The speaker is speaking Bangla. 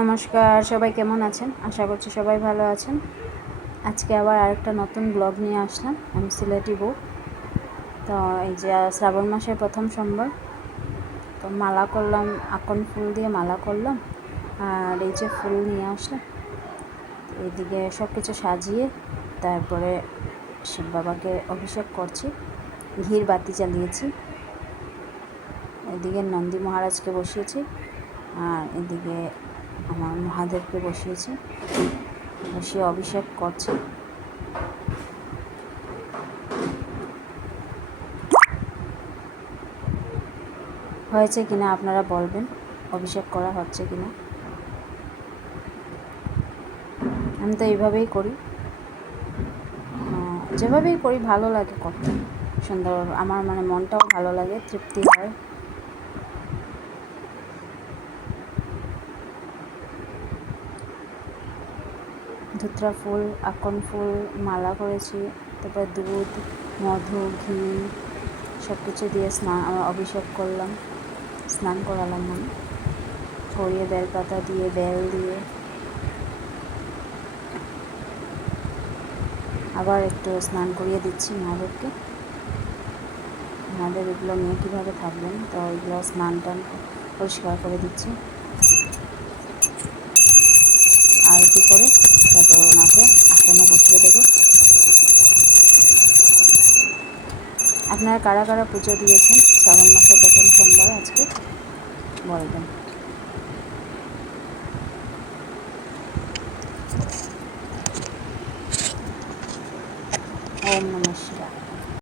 নমস্কার, সবাই কেমন আছেন? আশা করছি সবাই ভালো আছেন। আজকে আবার আরেকটা নতুন ব্লগ নিয়ে আসলাম। আমি সিলেটি বউ। তো এই যে শ্রাবণ মাসের প্রথম সোমবার, তো মালা করলাম, আকন ফুল দিয়ে মালা করলাম। আর এই যে ফুল নিয়ে আসলাম, এইদিকে সব কিছু সাজিয়ে তারপরে শিব বাবাকে অভিষেক করছি। ঘির বাতি জ্বালিয়েছি। এদিকে নন্দী মহারাজকে বসিয়েছি, আর এদিকে আমার মহাদেবকে বসিয়েছি, বসিয়ে অভিষেক করছি। হয়েছে কিনা আপনারা বলবেন, অভিষেক করা হচ্ছে কিনা। আমি তো এইভাবেই করি, যেভাবেই করি ভালো লাগে করতে, সুন্দর। আমার মনটাও ভালো লাগে, তৃপ্তি হয়। ধুত্রা ফুল, আকন ফুল মালা করেছি, তারপর দুধ, মধু, ঘি সব কিছু দিয়ে অভিষেক করলাম, স্নান করালাম। করিয়ে বেলপাতা দিয়ে, বেল দিয়ে আবার একটু স্নান করিয়ে দিচ্ছি মহাদেবকে। মহাদেব এগুলো নিয়ে কীভাবে থাকবেন, তো এগুলো স্নান টান পরিষ্কার করে দিচ্ছি। আরতি করে তারপরে ওনাকে আসনে বসিয়ে দেব। আপনারা কারা কারা পুজো দিয়েছেন শ্রাবণ মাসের প্রথম সোমবার আজকে বলবেন। ওম নমঃ